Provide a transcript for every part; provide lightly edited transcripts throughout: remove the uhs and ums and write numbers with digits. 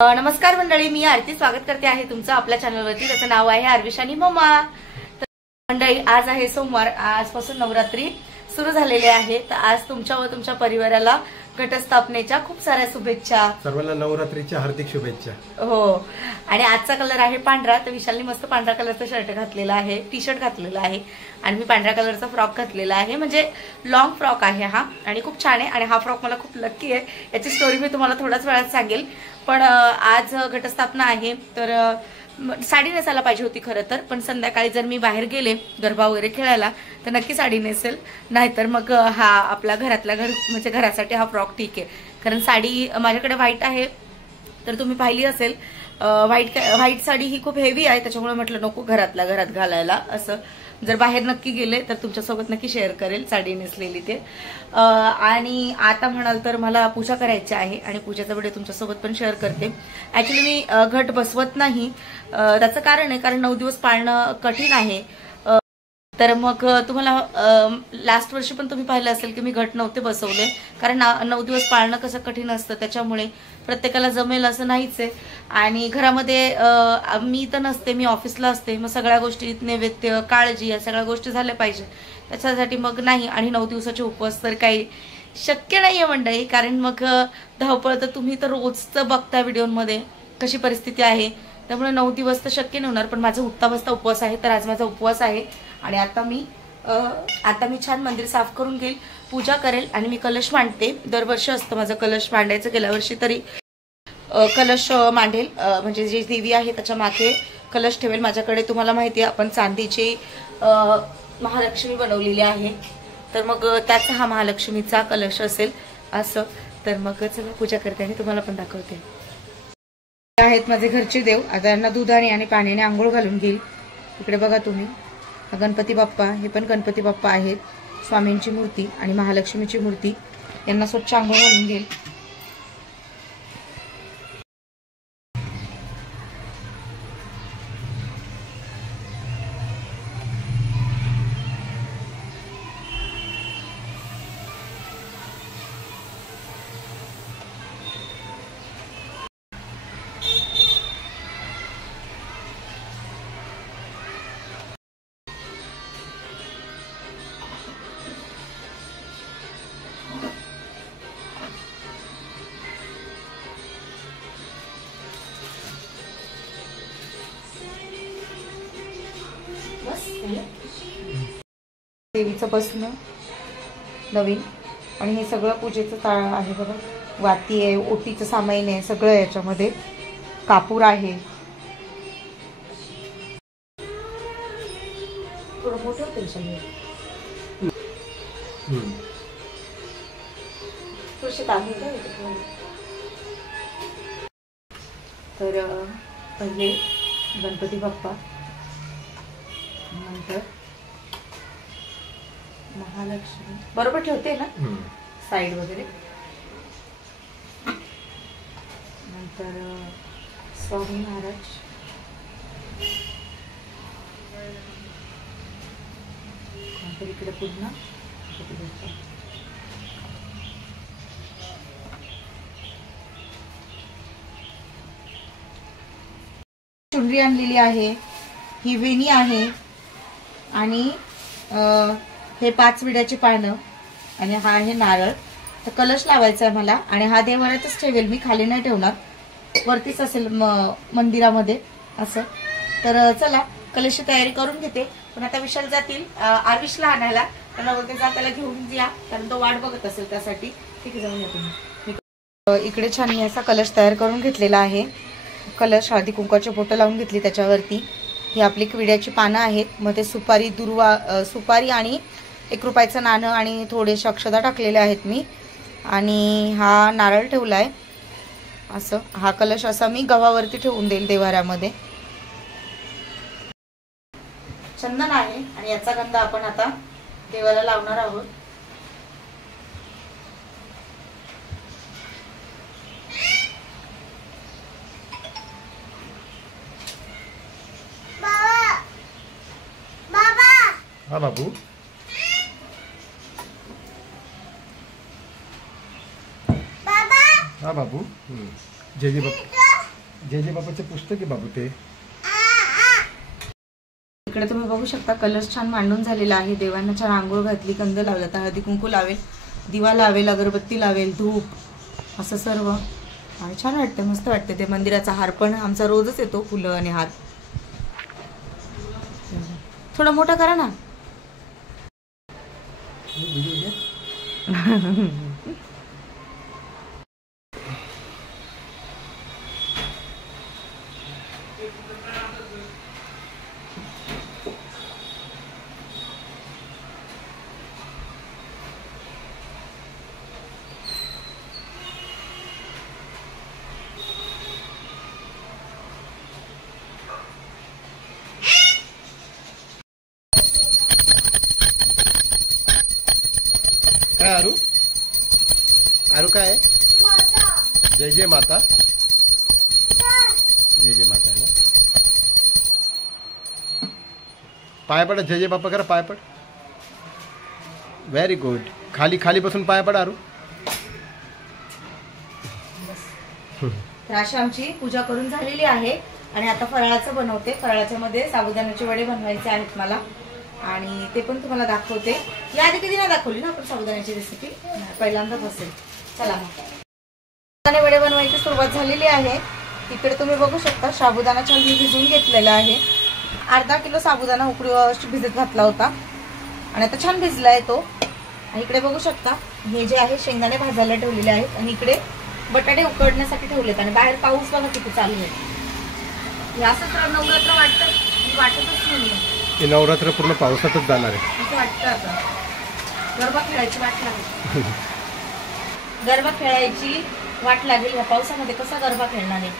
नमस्कार मंडळी, मी आरती स्वागत करते आहे तुमचं आपल्या चॅनलवरती. त्याचं नाव आहे आरविशानी मम्मा. तर मंडळी, आज आहे सोमवार. आजपासून नवरात्री सुरू झालेली आहे. तर आज तुमच्या व तुमच्या परिवाराला घटस्थापनेच्या खूप साऱ्या शुभेच्छा. सर्वांना नवरात्रीच्या हार्दिक शुभेच्छा. हो, आणि आजचा कलर आहे पांढरा. तर विशालनी मस्त पांढरा कलरचा शर्ट घातलेला आहे, टी शर्ट घातलेला आहे आणि मी पांढऱ्या कलरचा फ्रॉक घातलेला आहे. म्हणजे लॉंग फ्रॉक आहे हा आणि खूप छान आहे. आणि हा फ्रॉक मला खूप लकी आहे. याची स्टोरी मी तुम्हाला थोड्याच वेळात सांगेल. पण आज घटस्थापना आहे तर साडी नेसायला पाहिजे होती खरं तर. पण संध्याकाळी जर मी बाहेर गेले गरबा वगैरे खेळायला तर नक्की साडी नेसेल. नाहीतर मग हा आपला घरातल्या म्हणजे घरासाठी हा फ्रॉक ठीक आहे. कारण साडी माझ्याकडे व्हाईट आहे तर तुम्ही पाहिली असेल. व्हाईट साडी ही खूप हेवी आहे, त्याच्यामुळे म्हटलं नको घरातल्या घरात घालायला. असं जर बाहेर नक्की गेले तर तुमच्यासोबत नक्की शेअर करेल साडी नेसलेली ते. आणि आता म्हणाल तर मला पूजा करायची आहे आणि पूजेचा व्हिडिओ तुमच्यासोबत पण शेअर करते. ऍक्च्युली मी घट बसवत नाही. त्याचं कारण आहे कारण 9 दिवस पाळणं कठीण आहे. तर मग तुम्हाला लास्ट वर्षी पण तुम्ही पाहिलं असेल की मी घट नव्हते बसवले. कारण 9 दिवस पाळणं कसं कठीण असतं, त्याच्यामुळे प्रत्येकाला जमेल असं नाहीच आहे. आणि घरामध्ये मी तर नसते, मी ऑफिसला असते. मग सगळ्या गोष्टी, नैवेद्य, काळजी, या सगळ्या गोष्टी झाल्या पाहिजे. त्याच्यासाठी मग नाही. आणि 9 दिवसाचे उपवास तर काही शक्य नाहीये मंडळी. कारण मग धावपळ तर तुम्ही तर रोजचं बघता व्हिडिओमध्ये कशी परिस्थिती आहे. त्यामुळे 9 दिवस तर शक्य नाही होणार. पण माझा उठता बसता उपवास आहे, तर आज माझा उपवास आहे. आणि आता मी छान मंदिर साफ करून घेईल, पूजा करेल आणि मी कलश मांडते. दरवर्षी असतं माझं कलश मांडायचं. गेल्या वर्षी तरी कलश मांडेल, म्हणजे जी देवी आहे त्याच्या मागे कलश ठेवेल. माझ्याकडे तुम्हाला माहिती आहे आपण चांदीची महालक्ष्मी बनवलेली आहे. तर मग त्याचा हा महालक्ष्मीचा कलश असेल असं. तर मग चला पूजा करते आणि तुम्हाला पण दाखवते. आहेत माझे घरचे देव. आता यांना दुधाने आणि पाण्याने आंघोळ घालून घेईल. इकडे बघा तुम्ही, गणपती बाप्पा, हे पण गणपती बाप्पा आहेत. स्वामींची मूर्ती आणि महालक्ष्मीची मूर्ती, यांना स्वच्छ आंघोळ घालून घेईल. देवीचं बसणं नवीन. आणि हे सगळं पूजेचं ताळ आहे बघा. वाती आहे, ओटीचं सामान आहे, सगळं याच्यामध्ये. कापूर आहे. थोडं मोठं टेन्शन आहे. तर पहिले गणपती बाप्पा, नंतर महालक्ष्मी, बरोबर ठेवते ना साईड वगैरे. नंतर स्वामी महाराज, नंतर इकडे पुन्हा चुनरी आणलेली आहे. ही वेणी आहे आणि हे 5 विड्याची पानं आणि हा आहे नारळ. तर कलश लावायचा आहे मला. आणि हा देवाऱ्यातच ठेवेल मी, खाली नाही ठेवणार, वरतीच असेल मंदिरामध्ये असं. तर चला कलशची तयारी करून घेते. पण आता विशाल जातील आरविशला आणायला. त्याला बोलते जा, त्याला घेऊन या, कारण तो वाट बघत असेल त्यासाठी. ठीक आहे, जाऊन या तुम्ही. इकडे छान मी असा कलश तयार करून घेतलेला आहे. कलश हळदी कुंकाची बोटं लावून घेतली त्याच्यावरती. ही आपली विड्याची पानं आहेत. मध्ये सुपारी, दुर्वा, सुपारी आणि 1 रुपयाचं नाणं आणि थोडेशा अक्षता टाकलेल्या आहेत मी. आणि हा नारळ ठेवला आहे असं. हा कलश असा मी गव्हावरती ठेवून देईल देवाऱ्यामध्ये. चंदन आहे आणि याचा गंध आपण आता देवाला लावणार आहोत. हा बाबू, हाँ बाबू, जय जी बाबू। जे जे बाबाचं पुस्तक आहे बाबू ते. इकडे तुम्ही बघू शकता कलर्स छान मांडून झालेला आहे. देवांना छान आंघोळ घातली, कंद लावला, तर हळदी कुंकू लावेल, दिवा लावेल, अगरबत्ती लावेल, धूप असं सर्व. आणि छान वाटतं, मस्त वाटतं. ते मंदिराचा हार पण आमचा रोजच येतो, फुलं आणि हार. थोडा मोठा करा ना. काय आरू? आरू काय आहे? जय जय माता. जय जय माता आहे ना. पाय पडा, जय जय बाप्पा करा, पाय पड. Very good. खाली खाली बसून पाय पडा आरू. तर अशी आमची पूजा करून झालेली आहे. आणि आता फराळाचं बनवते. फराळाच्या मध्ये साबुदाण्याचे वडे बनवायचे आहेत मला, आणि ते पण तुम्हाला दाखवते. याआधी कधी नाही दाखवली ना आपण साबुदाण्याची रेसिपी, पहिल्यांदाच असेल. चला मग साबुदाणे वडे बनवायची सुरुवात झालेली आहे. इकडे तुम्ही बघू शकता साबुदाणा छान मी भिजवून घेतलेला आहे. अर्धा किलो साबुदाणा उकळी भिजत घातला होता आणि आता छान भिजला आहे तो. आणि इकडे बघू शकता हे जे आहे शेंगदाणे भाजायला ठेवलेले आहेत, आणि इकडे बटाटे उकडण्यासाठी ठेवलेत. आणि बाहेर पाऊस बघा किती चालू आहे. असंच नवरात्र वाटतच नाही. हे नवरात्र पूर्ण पावसातच जाणार आहे असं वाटतं. आता गरबा खेळायची वाट लागेल. गरबा खेळायची वाट लागेल. या पावसामध्ये कसा गरबा खेळणार आहे.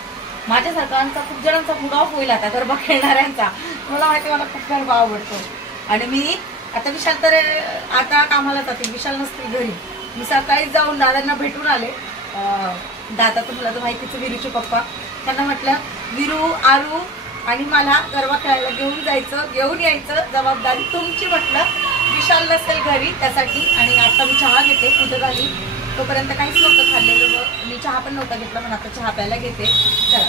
माझ्यासारख्यांचा खूप जणांचा मूड ऑफ होईल आता गरबा खेळणाऱ्यांचा. मला माहिती, मला खूप गरबा आवडतो. आणि मी आता विशाल तर आता कामाला जाते, विशाल नसतील घरी. मी सकाळीच जाऊन दादांना भेटून आले. दादा तुम्हाला तर माहितीच, विरूचे पप्पा. त्यांना म्हटलं विरू, आरू आणि मला गरबा खेळायला घेऊन यायचं जबाबदारी तुमची म्हटलं. विशाल नसेल घरी त्यासाठी. आणि आता मी चहा घेते. पूजा झाली तोपर्यंत काहीच नव्हतं खाल्लेलं, मी चहा पण नव्हता घेतला, पण आता चहा प्यायला घेते. चला.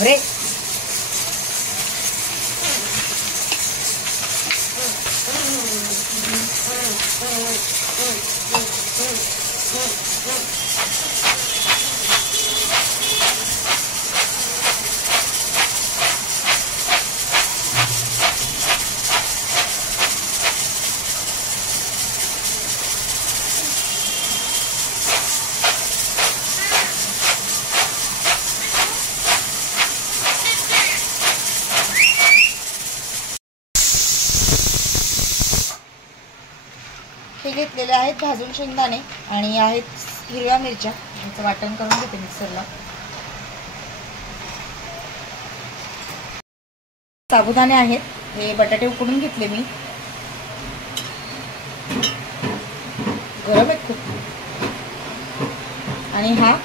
अरे हे घेतलेले आहेत भाजून शेंगदाणे, आणि आहेत हिरव्या मिरच्या. याचं वाटण करून घेते मिक्सरला. साबुदाणे आहेत, हे बटाटे उकडून घेतले मी. गरम आहेत खूप. आणि हा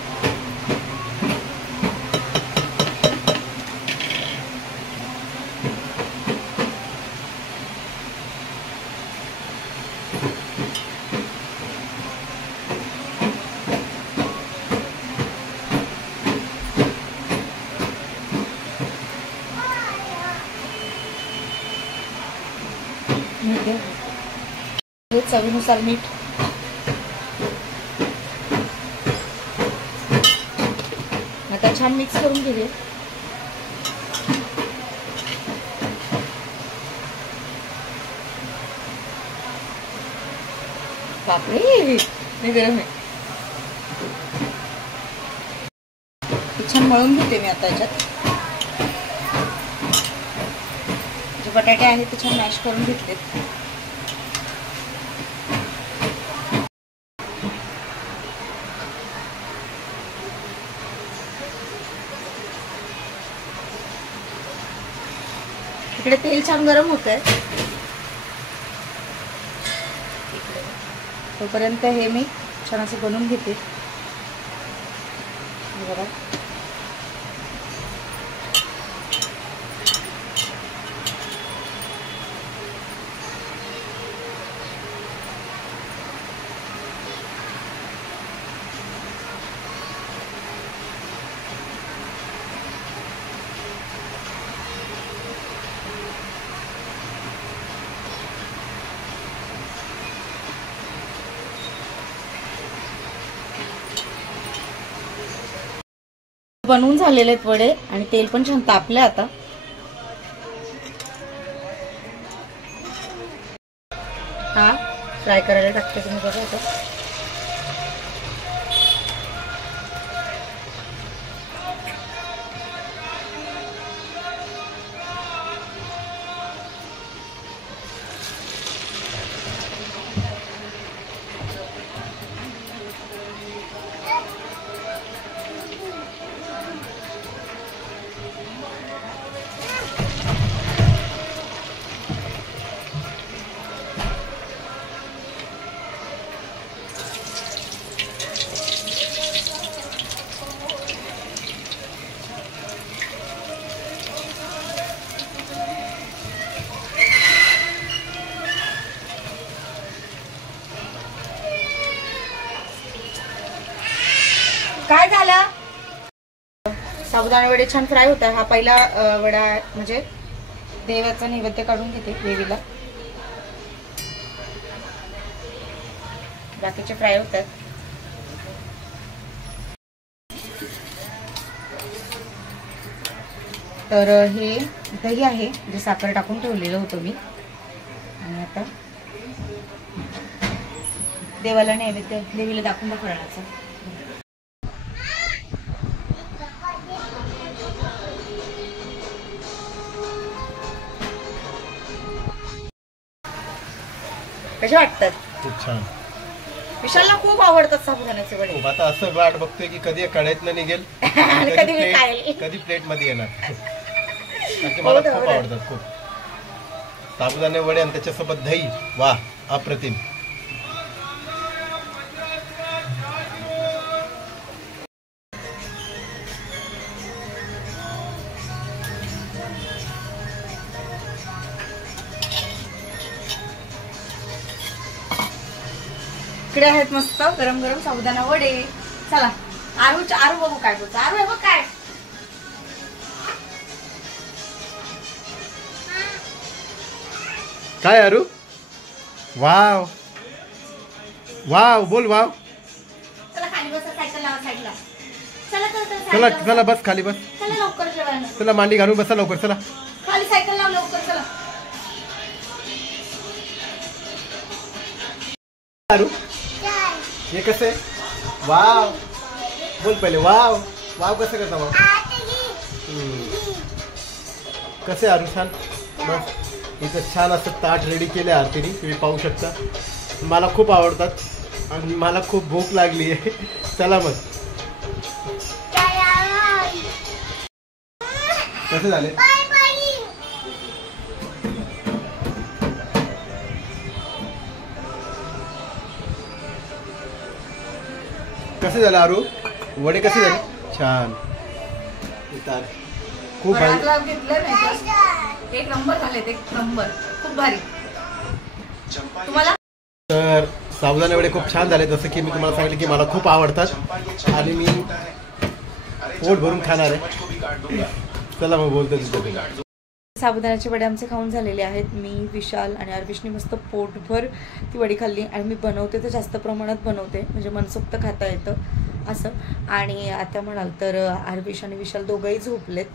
चवीनुसार मीठ. आता छान मिक्स करून घेऊया. बापरे गरम आहे. छान मळून घेते मी आता. याच्यात जे बटाटे आहेत ते छान मॅश करून घेतलेत. इकडे तेल छान गरम होत आहे. तोपर्यंत हे मी छान असं बनवून घेते. बघा बनवून झालेले आहेत वडे आणि तेल पण छान तापले आता. हा फ्राय करायला टाकते तुम्ही बघा आता. काय झालं? साबुदाणा वडे छान फ्राय होतात. हा पहिला वडा म्हणजे देवाचा नैवेद्य काढून घेते देवीला. बाकीचे फ्राय होतात. तर हे दही आहे जे साखर टाकून ठेवलेलं होतं मी. आणि आता देवाला नैवेद्य देवीला दाखवून फराळाचं. कसे वाटतात? खूप छान. विशालला खूप आवडतात साबुदाण्याचे वडे. आता असं वाट बघतोय की कधी कढईतनं निघेल कधी प्लेट मध्ये येणार. मला खूप आवडतात खूप साबुदाणे वडे आणि त्याच्यासोबत दही. वा अप्रतिम. इकडे आहेत मस्त गरम गरम साबुदाणा वडे. चला आरू बघू काय बोलतो. आरू बघ काय काय आरू? वाव वाव बोल वाव. चला खाली बसा. सायकल लावा साईडला. चला चला चला बस खाली बस. चला लवकर जेवायला. चला मांडी घालून बसा लवकर. चला खाली सायकल लाव लवकर. चला आरू हे कसं आहे? वाव बोल पहिले. वाव वाव कसं करता मग? कसे आरू? छान. बस इथं छान असं ताट रेडी केले आरतीने तुम्ही पाहू शकता. मला खूप आवडतात आणि मला खूप भूक लागली आहे. चला मग कसे झाले? कसे झाले आरू वडे? कसे झाले? छान. खूप भारी. एक नंबर झाले. एक नंबर खूप भारी. तुम्हाला? तर साबुदाणे वडे खूप छान झाले. जसं की मी तुम्हाला सांगितलं की मला खूप आवडतात आणि मी पोट भरून खाणार आहे. चला मग बोलतो तिथं. साबुदाण्याचे वडे आमचे खाऊन झालेले आहेत. मी विशाल आणि अर्विशनी मस्त पोटभर ती वडी खाल्ली. आणि मी बनवते तर जास्त प्रमाणात बनवते म्हणजे मनसोक्त खाता येतं असं. आणि आता म्हणाल तर अर्विश आणि विशाल दोघंही झोपलेत.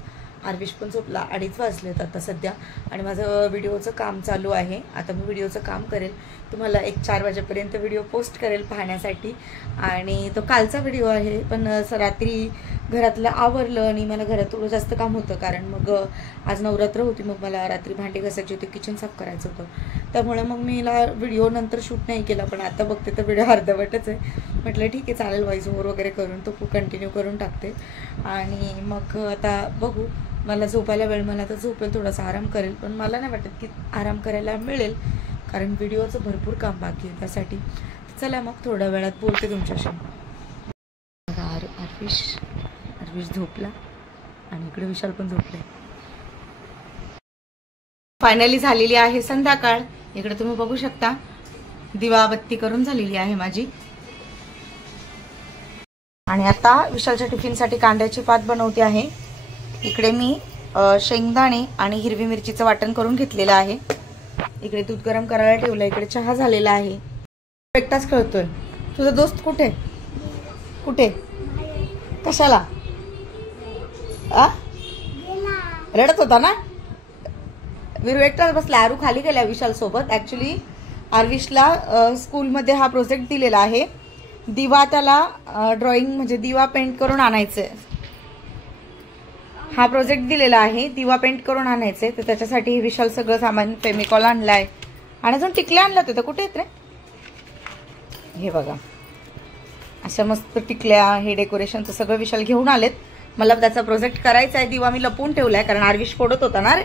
अर्विश पण झोपला. 2:30 वाजलेत आता सध्या. आणि माझं व्हिडिओचं काम चालू आहे. आता मी व्हिडिओचं काम करेल. तुम्हाला 4 वाजेपर्यंत व्हिडिओ पोस्ट करेल पाहण्यासाठी. आणि तो कालचा व्हिडिओ आहे. पण रात्री घरातलं आवरलं आणि मला घरात थोडं जास्त काम होतं कारण मग आज नवरात्र होती. मग मला रात्री भांडी घासायची होती. किचन साफ करायचं होतं. त्यामुळे मग मी व्हिडिओ नंतर शूट नाही केला. पण आता बघते तर व्हिडिओ अर्धवटच आहे. म्हटलं ठीक आहे चालेल. व्हॉइस ओव्हर वगैरे करून तो कंटिन्यू करून टाकते. आणि मग आता बघू. मला झोपायला वेळ मला तर झोपेल. थोडासा आराम करेल. पण मला नाही वाटत की आराम करायला मिळेल कारण व्हिडिओचं भरपूर काम बाकी आहे त्यासाठी. चला मग थोड्या वेळात बोलते तुमच्याशी. अर्विश झोपला आणि इकडे विशाल पण झोपले. फायनली झालेली आहे संध्याकाळ. इकडे तुम्ही बघू शकता दिवाबत्ती करून झालेली आहे माझी. आणि आता विशालच्या टिफिनसाठी कांद्याची पात बनवते आहे. इकडे मी शेंगदाणे आणि हिरवी मिरचीचं वाटण करून घेतलेलं आहे. इकडे दूध गरम करायला ठेवलं. इकडे चहा झालेला आहे. एकटाच खेळतोय. तुझा दोस्त कुठे कुठे? कशाला? रडत होता ना वीरू एकटाच बसला. आरू खाली गेल्या विशाल सोबत. ऍक्च्युली आरविशला स्कूलमध्ये हा प्रोजेक्ट दिलेला आहे. दिवा त्याला ड्रॉइंग म्हणजे दिवा पेंट करून आणायचंय. हा प्रोजेक्ट दिलेला आहे, दिवा पेंट करून आणायचे. तर त्याच्यासाठी विशाल सगळं सामान फेमिकॉल आणलाय आणि अजून टिकल्या आणलं होतं. कुठे येत रे? हे बघा अशा मस्त टिकल्या. हे डेकोरेशनचं सगळं विशाल घेऊन आलेत. मला त्याचा प्रोजेक्ट करायचा आहे. दिवा मी लपवून ठेवलाय कारण आरविश फोडत होता ना रे.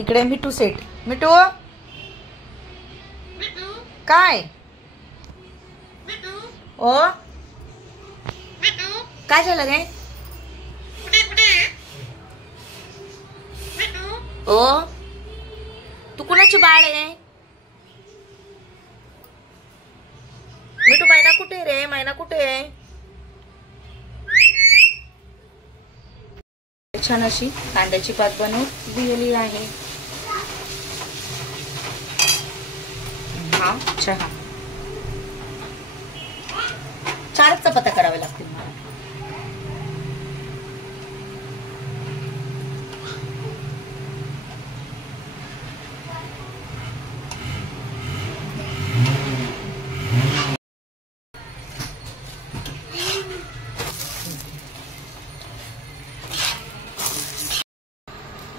इकडे मिठू सेट. मिठू काय ओ काय झालं रे? ओ तू कुणाची बाळ आहे? मिठू मैना कुठे रे? मैना कुठे? छान अशी कांद्याची पात बनवून दिलेली आहे. हा चहा. 4 चपात्या कराव्या लागतील मला.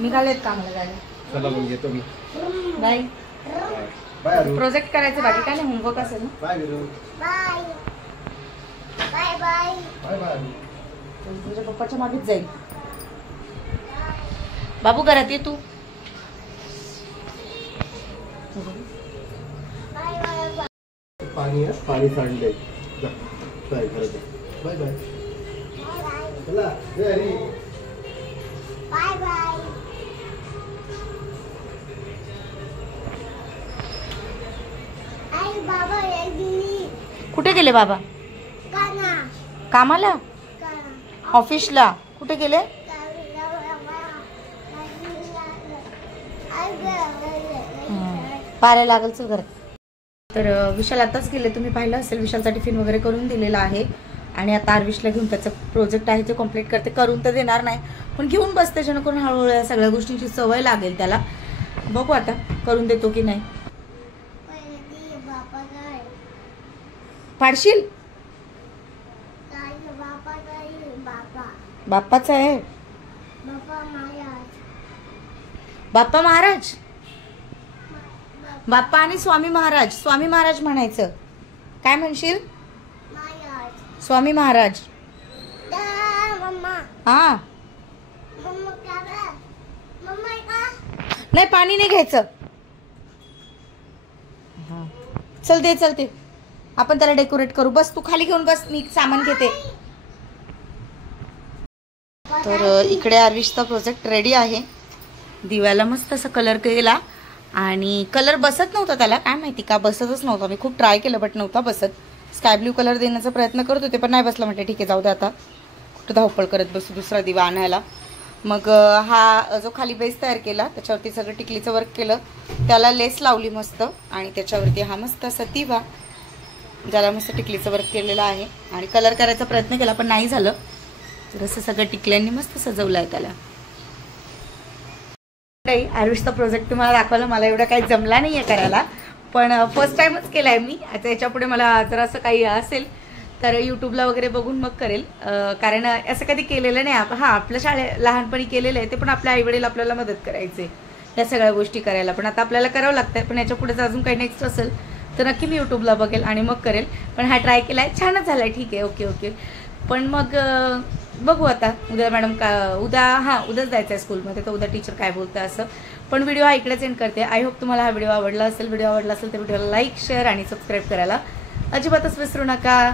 निघालेत कामाला जायला. चला मग येतो मी. बाय. बाय. प्रोजेक्ट करायचं बाकी काय नाही. होमवर्क असेल ना. Bye Viru. Bye bye bye bye bye. तुझ्या पप्पाच्या मागेच जाईल. बाबू घरात ये तू. पाणी पाणी सांडलंय. बाय घरात. Bye bye. चला घरी. Bye bye. आई बाबा गेली. कुठे गेले बाबा? काना कामाला? काना ऑफिसला? कुठे गेले? पाहायला लागल चल घरात. तर विशाल आताच गेले. तुम्ही पाहिलं असेल विशालचा टिफिन वगैरे करून दिलेला आहे आणि आता आरविशला घेऊन त्याचं प्रोजेक्ट आहे ते कम्प्लीट करते. करून तर देणार नाही पण घेऊन बसते जेणेकरून हळूहळू या सगळ्या गोष्टींची सवय लागेल त्याला. बघू आता करून देतो की नाही. पाडशील? बाप्पाचा आहे. बाप्पा महाराज. बाप्पा आणि स्वामी महाराज. स्वामी महाराज म्हणायचं. काय म्हणशील? स्वामी महाराज. हा नाही पाणी नाही घ्यायचं. चल दे चलते आपण त्याला डेकोरेट करू. बस तू खाली घेऊन बस. मी सामान घेते. तर इकडे आरविशचा प्रोजेक्ट रेडी आहे. दिव्याला मस्त असं कलर केला आणि कलर बसत नव्हता त्याला. काय माहिती का बसतच नव्हता. मी खूप ट्राय केलं बट नव्हता बसत. स्काय ब्ल्यू कलर देण्याचा प्रयत्न करत होते पण नाही बसला. म्हटलं ठीक आहे जाऊ दे आता कुठं धावपळ करत बसू दुसरा दिवा आणायला. मग हा जो खाली बेस तयार केला त्याच्यावरती सगळं टिकलीचं वर्क केलं. त्याला लेस लावली मस्त आणि त्याच्यावरती हा मस्त असा दिवा ज्याला मस्त टिकलीचं वर्क केलेलं आहे आणि कलर करायचा प्रयत्न केला पण नाही झालं. तर असं सगळं टिकल्यांनी मस्त सजवलं आहे त्याला. आरविशचा प्रोजेक्ट तुम्हाला दाखवायला मला एवढं काही जमला नाहीये करायला पण फर्स्ट टाइमच केलाय मी. आता याच्यापुढे मला जर असं काही असेल तर यूट्यूबला वगैरे बघून मग करेल. कारण असं कधी केलेलं नाही. हा आपल्या लहानपणी केलेलं आहे ते पण आपल्या आईवडील आपल्याला मदत करायचे या सगळ्या गोष्टी करायला. पण आता आपल्याला करावं लागतंय. पण याच्या पुढे अजून काही नेक्स्ट असेल तर नक्की मी यूट्यूबला बघेल आणि मग करेल. पण हा ट्राय केलाय छानच झालाय. ठीक आहे ओके ओके. पण मग बघू आता उद्या मॅडम का उद्याच जायचं आहे स्कूलमध्ये तर उद्या टीचर काय बोलतं असं. पण व्हिडिओ हा इकडेच एंड करते. आय होप तुम्हाला हा व्हिडिओ आवडला असेल. व्हिडिओ आवडला असेल तर व्हिडिओला लाईक शेअर आणि सबस्क्राईब करायला अजिबातच विसरू नका.